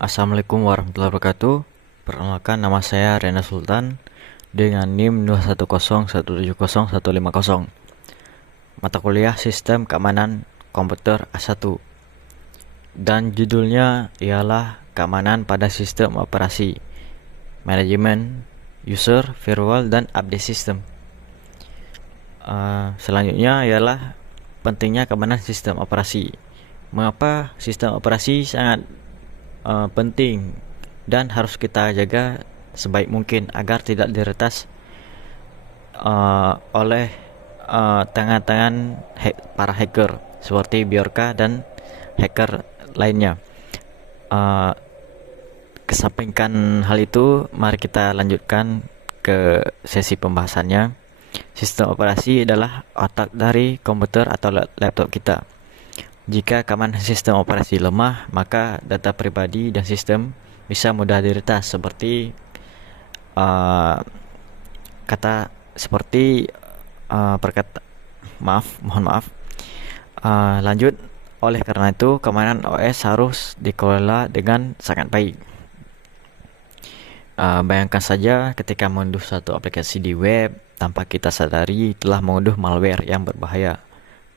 Assalamualaikum warahmatullahi wabarakatuh. Perkenalkan, nama saya Rena Sultan dengan NIM 210170150. Mata kuliah Sistem Keamanan Komputer A1. Dan judulnya ialah Keamanan pada Sistem Operasi, Manajemen User, Firewall, dan Update System. Selanjutnya ialah pentingnya keamanan sistem operasi. Mengapa sistem operasi sangat penting dan harus kita jaga sebaik mungkin agar tidak diretas oleh tangan-tangan para hacker seperti Bjorka dan hacker lainnya. Kesampingkan hal itu, mari kita lanjutkan ke sesi pembahasannya. Sistem operasi adalah otak dari komputer atau laptop kita. Jika keamanan sistem operasi lemah, maka data pribadi dan sistem bisa mudah diretas seperti kata seperti perkata mohon maaf. Lanjut, oleh karena itu keamanan OS harus dikelola dengan sangat baik. Bayangkan saja ketika mengunduh suatu aplikasi di web tanpa kita sadari telah mengunduh malware yang berbahaya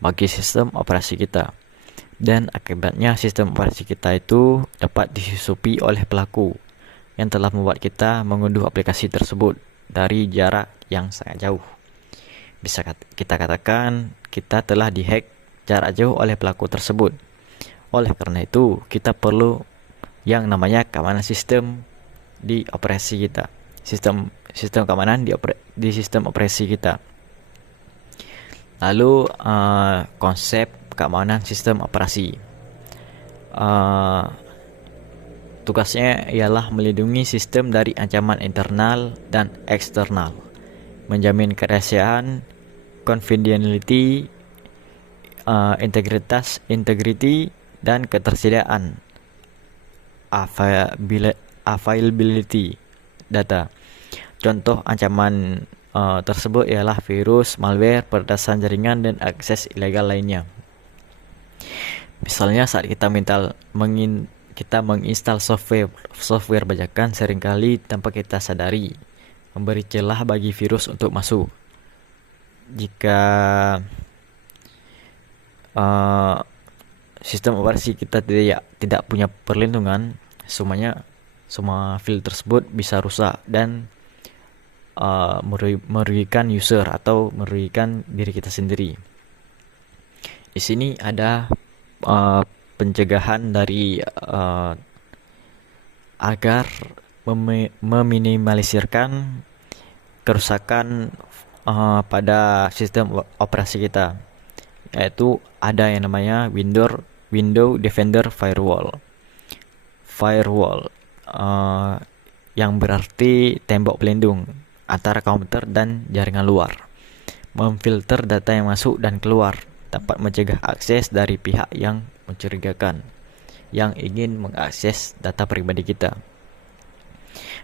bagi sistem operasi kita. Dan akibatnya sistem operasi kita itu dapat disusupi oleh pelaku yang telah membuat kita mengunduh aplikasi tersebut dari jarak yang sangat jauh. Bisa kita katakan kita telah dihack jarak jauh oleh pelaku tersebut. Oleh karena itu, kita perlu yang namanya keamanan sistem di operasi kita. Sistem keamanan di sistem operasi kita. Lalu konsep keamanan sistem operasi. Tugasnya ialah melindungi sistem dari ancaman internal dan eksternal, menjamin kerahasiaan, confidentiality, integrity, dan ketersediaan availability data. Contoh ancaman tersebut ialah virus, malware, peretasan jaringan, dan akses ilegal lainnya. Misalnya saat kita menginstal software bajakan, seringkali tanpa kita sadari memberi celah bagi virus untuk masuk. Jika sistem operasi kita tidak punya perlindungan, semua file tersebut bisa rusak dan merugikan user atau merugikan diri kita sendiri. Di sini ada pencegahan dari agar meminimalisirkan kerusakan pada sistem operasi kita, yaitu ada yang namanya Window Defender Firewall, yang berarti tembok pelindung antara komputer dan jaringan luar, memfilter data yang masuk dan keluar, dapat mencegah akses dari pihak yang mencurigakan yang ingin mengakses data pribadi kita.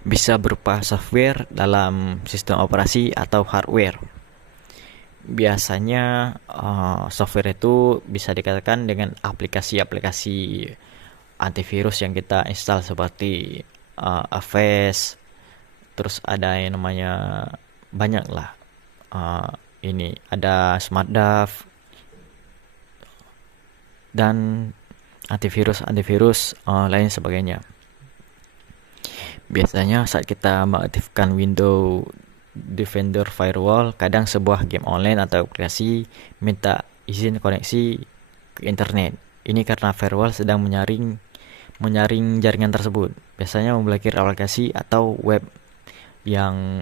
Bisa berupa software dalam sistem operasi atau hardware. Biasanya software itu bisa dikatakan dengan aplikasi-aplikasi antivirus yang kita install seperti Avast. Terus ada yang namanya banyak lah. Ini ada SmartDAV dan antivirus lain sebagainya. Biasanya saat kita mengaktifkan Window Defender Firewall, kadang sebuah game online atau aplikasi minta izin koneksi ke internet. Ini karena firewall sedang menyaring jaringan tersebut. Biasanya memblokir aplikasi atau web yang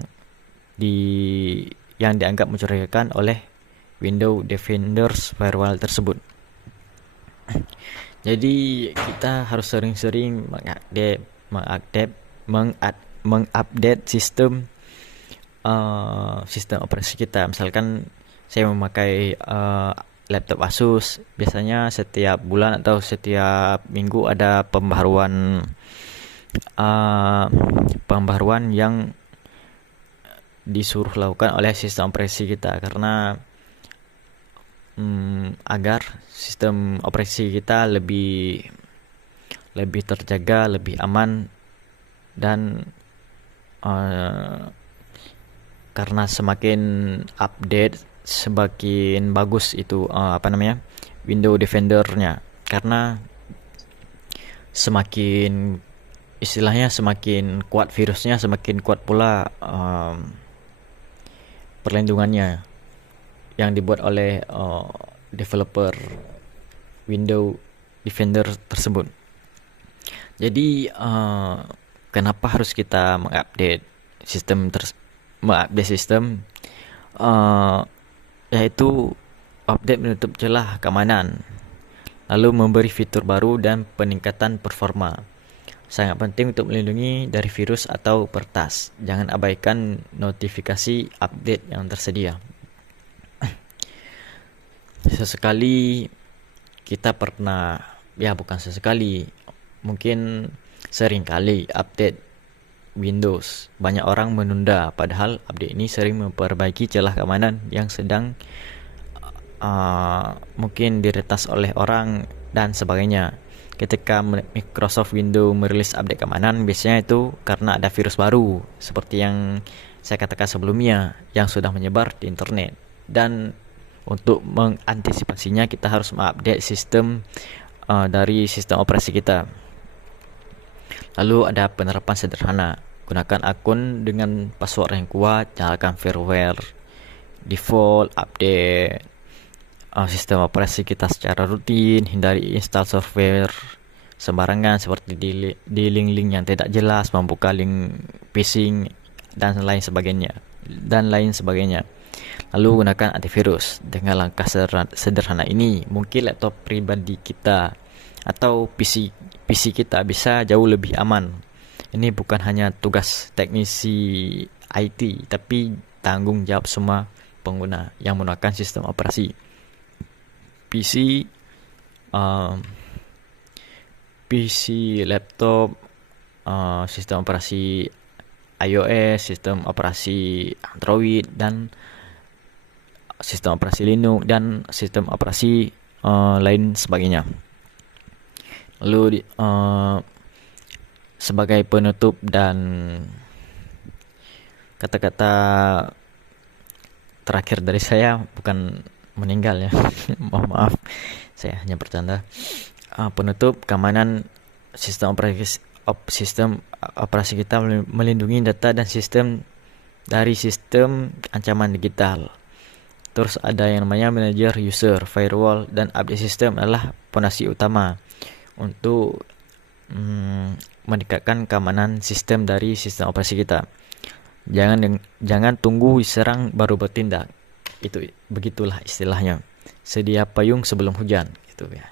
dianggap mencurigakan oleh Window Defenders Firewall tersebut. Jadi kita harus sering-sering mengupdate sistem operasi kita. Misalkan saya memakai laptop Asus, biasanya setiap bulan atau setiap minggu ada pembaharuan yang disuruh lakukan oleh sistem operasi kita, karena agar sistem operasi kita lebih terjaga, lebih aman, dan karena semakin update semakin bagus itu Windows Defender-nya, karena semakin istilahnya semakin kuat virusnya, semakin kuat pula perlindungannya yang dibuat oleh developer Windows Defender tersebut. Jadi kenapa harus kita mengupdate sistem yaitu update menutup celah keamanan, lalu memberi fitur baru dan peningkatan performa. Sangat penting untuk melindungi dari virus atau peretas. Jangan abaikan notifikasi update yang tersedia. Sesekali kita pernah, bukan sesekali, mungkin sering kali update Windows. Banyak orang menunda, padahal update ini sering memperbaiki celah keamanan yang sedang mungkin diretas oleh orang dan sebagainya. Ketika Microsoft Windows merilis update keamanan, biasanya itu karena ada virus baru, seperti yang saya katakan sebelumnya, yang sudah menyebar di internet. Dan untuk mengantisipasinya, kita harus mengupdate sistem dari sistem operasi kita. Lalu ada penerapan sederhana. Gunakan akun dengan password yang kuat, nyalakan firmware default, update sistem operasi kita secara rutin, hindari install software sembarangan seperti di link-link yang tidak jelas, membuka link phishing dan lain sebagainya. Lalu gunakan antivirus. Dengan langkah sederhana ini, mungkin laptop pribadi kita atau PC kita bisa jauh lebih aman. Ini bukan hanya tugas teknisi IT, tapi tanggung jawab semua pengguna yang menggunakan sistem operasi PC, laptop, sistem operasi iOS, sistem operasi Android, dan sistem operasi Linux, dan sistem operasi lain sebagainya. Lalu sebagai penutup dan kata-kata terakhir dari saya, bukan meninggal ya, mohon maaf, saya hanya bercanda. Penutup, keamanan sistem operasi kita melindungi data dan sistem dari sistem ancaman digital. Terus ada yang namanya manager user, firewall, dan update system adalah fondasi utama untuk meningkatkan keamanan sistem dari sistem operasi kita. Jangan tunggu diserang baru bertindak. Begitulah istilahnya. Sedia payung sebelum hujan, gitu ya.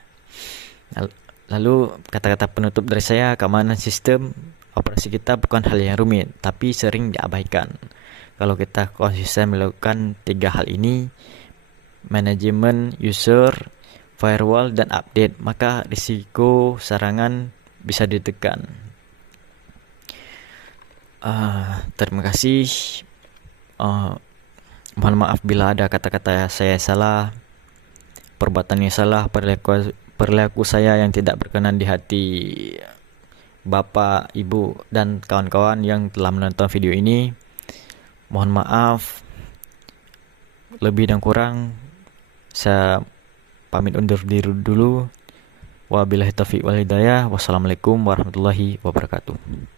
Lalu kata-kata penutup dari saya, keamanan sistem operasi kita bukan hal yang rumit, tapi sering diabaikan. Kalau kita konsisten melakukan 3 hal ini, manajemen user, firewall, dan update, maka risiko serangan bisa ditekan. Terima kasih. Mohon maaf bila ada kata-kata saya salah, perbuatannya salah, perilaku saya yang tidak berkenan di hati Bapak, Ibu, dan kawan-kawan yang telah menonton video ini. Mohon maaf, lebih dan kurang saya pamit undur diri dulu. Wabillahi taufiq wal hidayah. Wassalamualaikum warahmatullahi wabarakatuh.